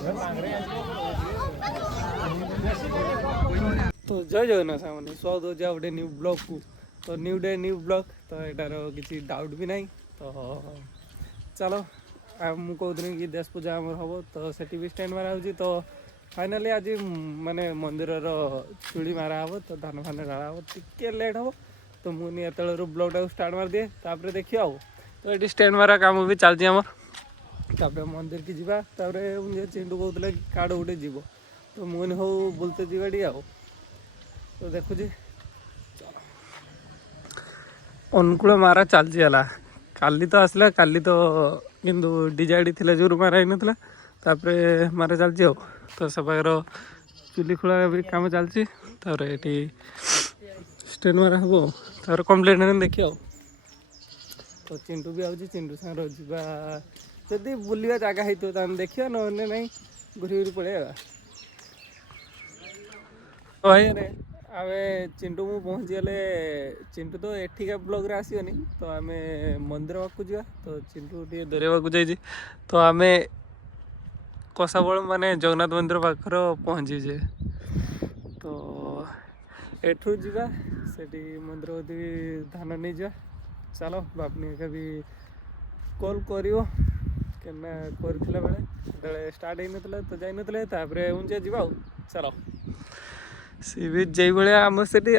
तो जय जगन्नाथ सामने स्वागत हो जाए गोटे न्यू ब्लॉग को। तो न्यू डे न्यू ब्लॉग तो यार किसी डाउट भी नहीं। तो चलो मुझे कहते कि देश पूजा आम हम तो सेठी भी स्टैंड मारा हो। तो फाइनाली आज माने मंदिर चूड़ी मारा हम तो धान फान ढाला हम टे लेट हम। तो मुझे ये ब्लॉग टाइम स्टार्ट मार दिए तापर देखिए आओ। तो ये स्टैंड मारा काम भी चलती आम तापर मंदिर की जापर मुझे चिंटू कहते कि काड़ गोटे जीव तो मुझे हो बुलते जीवाटी आओ। तो देखुची अनुकूल मारा चलती है काली तो आसला काली तो किंतु डिजाइड थी जो मारा ही नाला मारा चलती हो। तो सफायर चुली खोला भी कम चलती ये स्टैंड मारा हम तर कम्प्लीट देखिए आओ। तो चिंटू भी आऊँ चिंटू सागर जा जदि बुलवा जगह हो देखिए ना घूरी घूरी पड़े भाई आमे चिंटू मु पहुँची गले चिंटू तो एठिका ब्लॉग रे आसीबनी तो आमे मंदिर पाखु जा। तो चिंटू टे दरेवाक जाइए तो आमे कसाबल माने जगन्नाथ मंदिर पाखर पहुँची जे। तो एठू जा सेठी मंदिर भी धान नहीं जा। चलो बापनी का भी कॉल करियो केना करथिला बेले स्टार्ट होई नतले तो जाई नतले तापरे उंचे जीवा चलो सी बीच जई भाया आम सेठी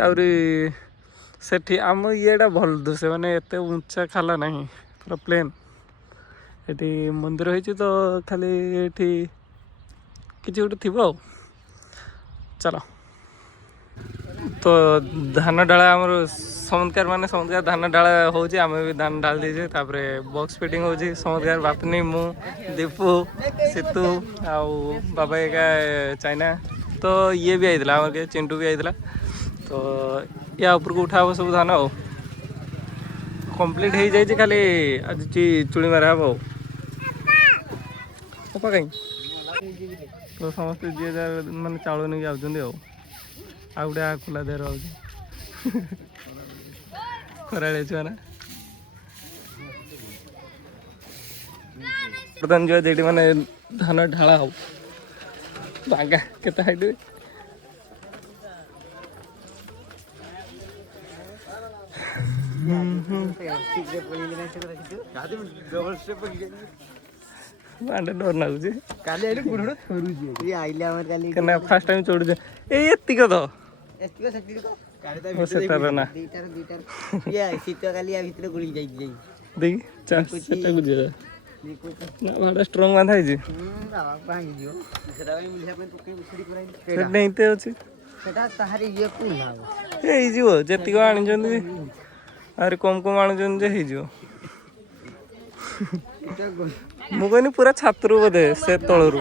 आम येटा भल दृश्य माने एते ऊंचा खाला नहीं पूरा प्लेन एटी मंदिर होती तो खाली एटी किसी गोटे थी चलो। तो धान डाला आमर समत्कार माने समत्कार धान डाला हो भी धान डाल दीजिए तापरे बॉक्स फिटिंग हो समत्कार बापनी मु दीपू सीतू आउ बाबा एका चाइना तो ये भी आईला आम के चिंटू भी आईला। तो या ऊपर को उठा सब धान आ कंप्लीट हो जाए खाली आज चुड़ी मारा हम पपा कहीं। तो समस्त जी मैंने चाउल नहीं आउट आ गए खुला देर आगे खरा छुआ ना बर्तमान जो जेटी मैंने धान ढाला हो बागा केते हाइट बांडे डर लागुचे काली आइले गुडड़ थरुजी ये आइले हमर काली कना फर्स्ट टाइम छोड़ दे ए एत्ती को तो एत्ती को सेट्टी को काली ता भीतर ना दीटार ये सीतो काली आ भीतर गुली जाई जाई देख चार सेटा गुजे ना बड़ा स्ट्रांग बांधा है जी बाबा भांगी दियो सेटा भाई मिलिया पे टुके उछड़ी कराई सेट नहीं ते अछि सेटा तहारी ये कोन लाग ए जीवो जेती को आनि जंदी अरे कम कम आनि जंदी हे जीवो मु कहनी पूरा छात्रु बोधे से तलरु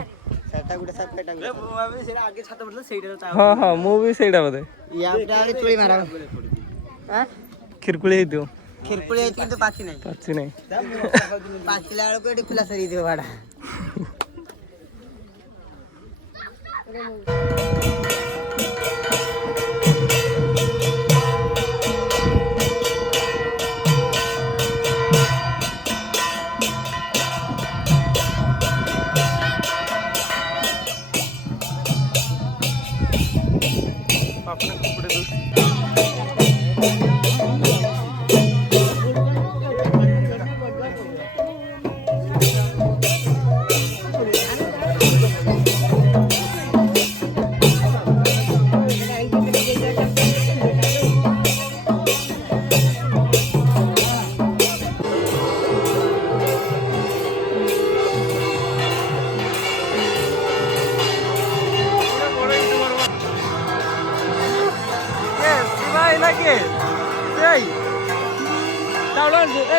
हाँ हाँ मु भी सेटा बोधे खिरकुली दियो खिरकुली तो पाची नहीं पाचिला को एटी खुला सरी दियो भाड़ा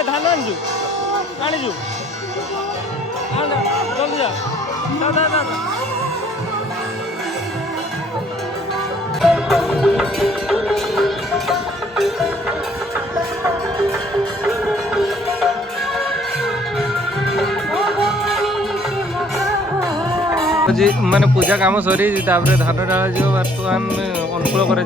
धान आनजु आनीजु जल्दी जा मैंने पूजा काम सरी धान डाला जी बर्तमान अनुकूल कर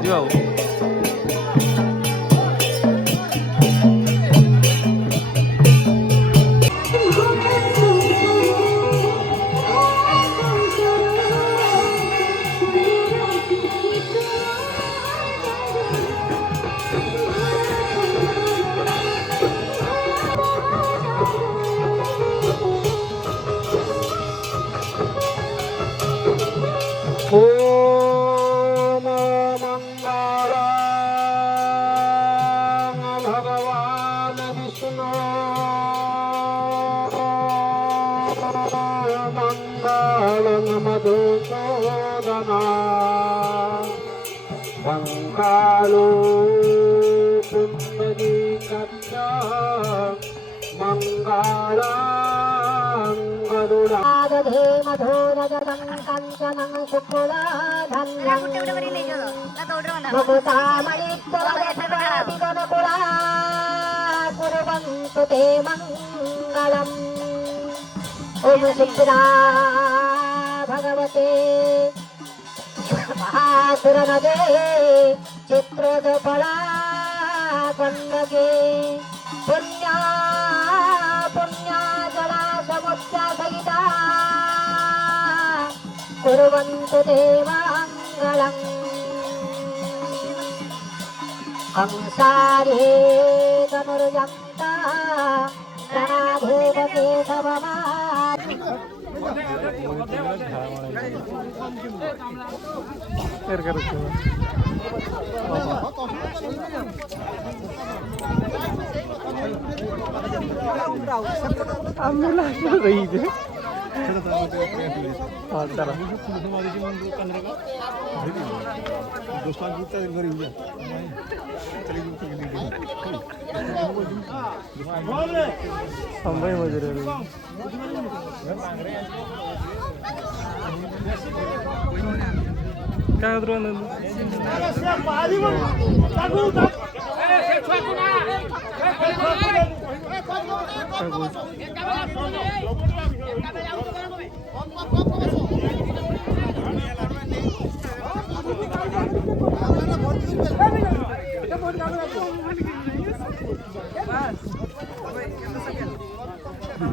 ओम मंगलम भगवान विष्णु मंगलम मधुसूदना मंगलो पुण्डरीकाक्षा मंगलम गरुड़ा दधे मधुरजतं काञ्चनं शुक्लाधन्यं मुकुतामणित्ववदस्वादिगणकुला कुर्वन्तु ते मङ्गलम् ॐ शुक्ला भगवते महासुरनगे चित्रोदफला गण्डके पुण्या पुण्या जला समुद्रा सहिता कुर्वन्तु ते मङ्गलम् कंसारे तनुर्यन्ता गणाधेव केशवमा काय होतं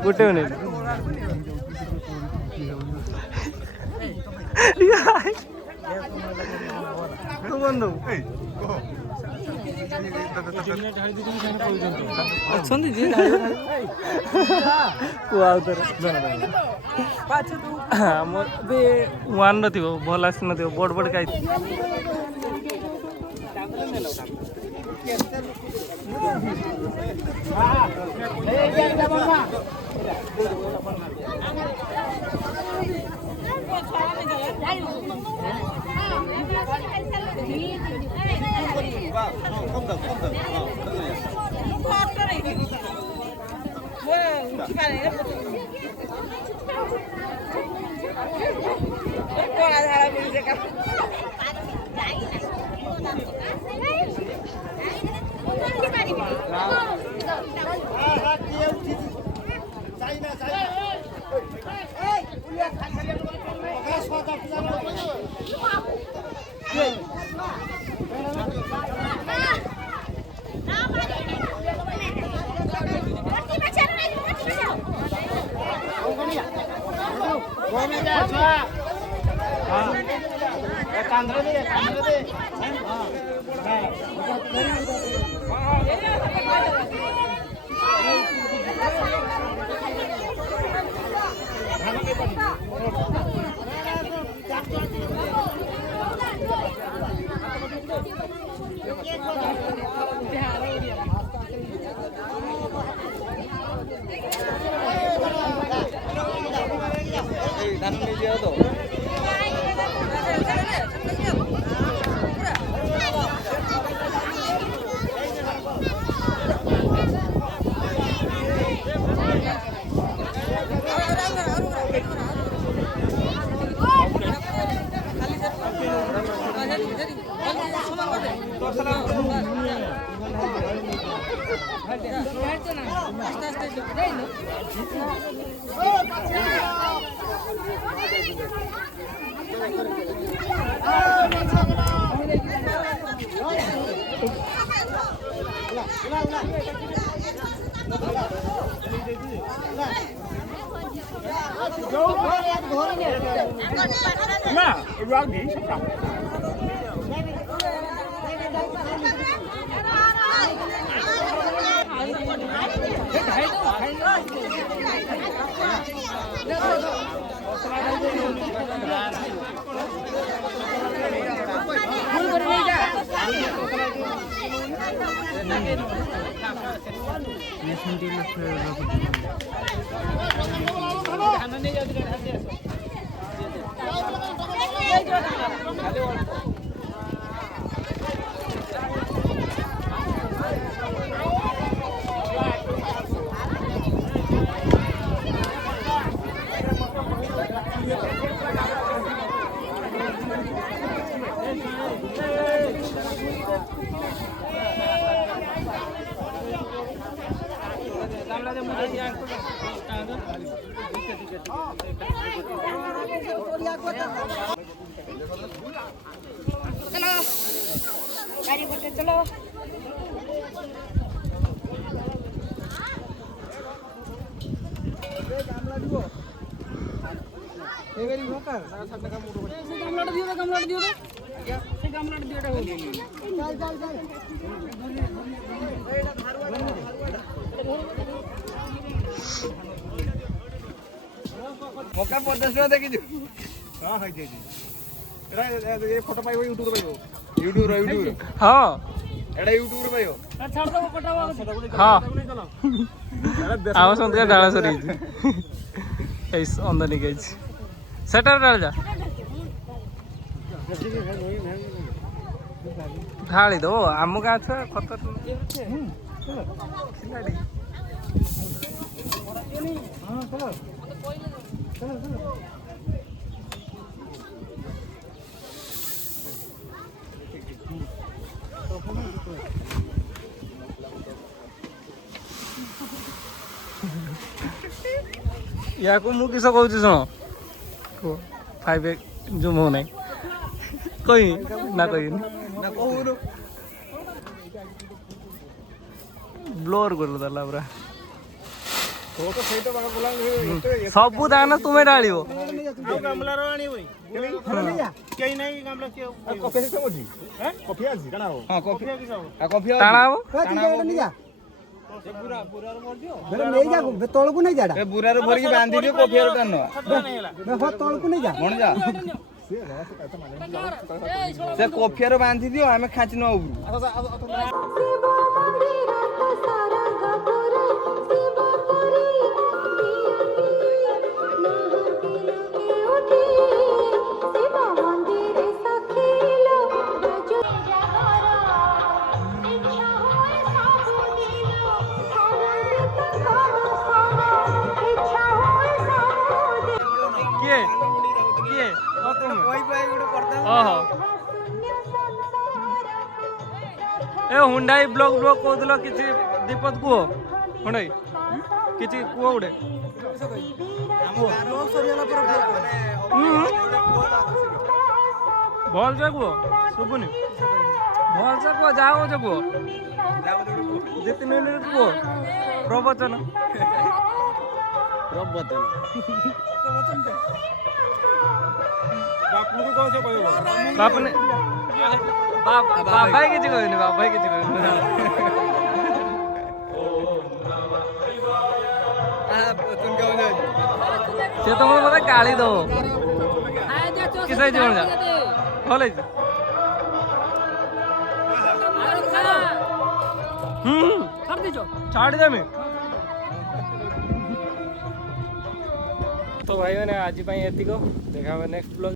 कुठे नाही तू बंद ୱାନ୍ ନଥିବ ଭଲ ଆସିନଥିବ ବଡ଼ ବଡ଼ ଖାଇ गाड़ी करते चलो ମକା 50 ଟଙ୍କା ଦେଖିଛୁ? ହଁ ହେଇଛି ଏଟା ଏ ଫଟୋ ପାଇବ ୟୁଟ୍ୟୁବରେ ପାଇବ ୟୁଟ୍ୟୁବର ହଁ ଏଟା ୟୁଟ୍ୟୁବରେ ପାଇବ ହଁ ଆମ ସନ୍ଧ୍ୟା ଡାଳ ସରିଯାଇଛି ଏଇ ଅନ୍ଦାନିକି ହେଇଛି ସେଟାରେ ଡାଳ ଯା ଢାଳି ଦବ ଆମ ଗାଁ ଛୁଆ ଖତ ଖିଲାଡି ୟାକୁ ମୁଁ କିସ କହୁଛି ଶୁଣ କୁହ 5 ଜୁମ୍ ହଉ ନାହିଁ କହିବି ନା କହିବିନି ନା କହୁନୁ ବ୍ଲୋର କରିଦେଲା ପୁରା ତୋ ତ ସେଇଟା ବାଗ ବୋଲା ସବୁ ଦାନ ତୁମେ ଢାଳିବ ଗାମଲାର ଆଣିବନି କେହି ନାହିଁ ଗାମଲା କିଏ କଫି ସିଷ୍ଟମ ଅଛି କଫି ଅଛି କାଣା ହବ ହଁ କଫି ଆଉ କଫି ଟାଣା ହବ ତଳକୁ ନେଇ ଯା ଏ ବୁରାରେ ଭରିକି ବାନ୍ଧି ଦିଅ କଫିଆର ଟାଣ ତଳକୁ ନେଇ ଯା ମଣ ଯା ସେ କଫିଆର ବାନ୍ଧି ଦିଅ ଆମେ ଖାଞ୍ଚି ନଉ କିଏ କିଏ ଓହୋ ଏ ହୁଣ୍ଡାଇ ବ୍ଲଗ କହୁଥିଲ କିଛି ଦୀପଦ କୁହ ହୁଣ୍ଡାଇ କିଛି କୁହ ଗୋଟେ ଭଲସେ କୁହ ଶୁଭୁନି ଭଲସେ କୁହ ଯାହା କହୁଛ କୁହ 2-3 ମିନିଟ୍ କୁହ ପ୍ରବଚନ ବାପନେ ବାବାଇ କିଛି କହିନି ବାବାଇ କିଛି କହିନି ସେ ତମକୁ ମତେ ଗାଳି ଦବ କିସ ହେଇଛି କଣ ଯା ଭଲ ହେଇଛି ଛାଡ଼ିଦେମି ତ ଭାଇ ମାନେ ଆଜି ପାଇଁ ଏତିକ ଦେଖା ନେକ୍ସଟ ବ୍ଲଗ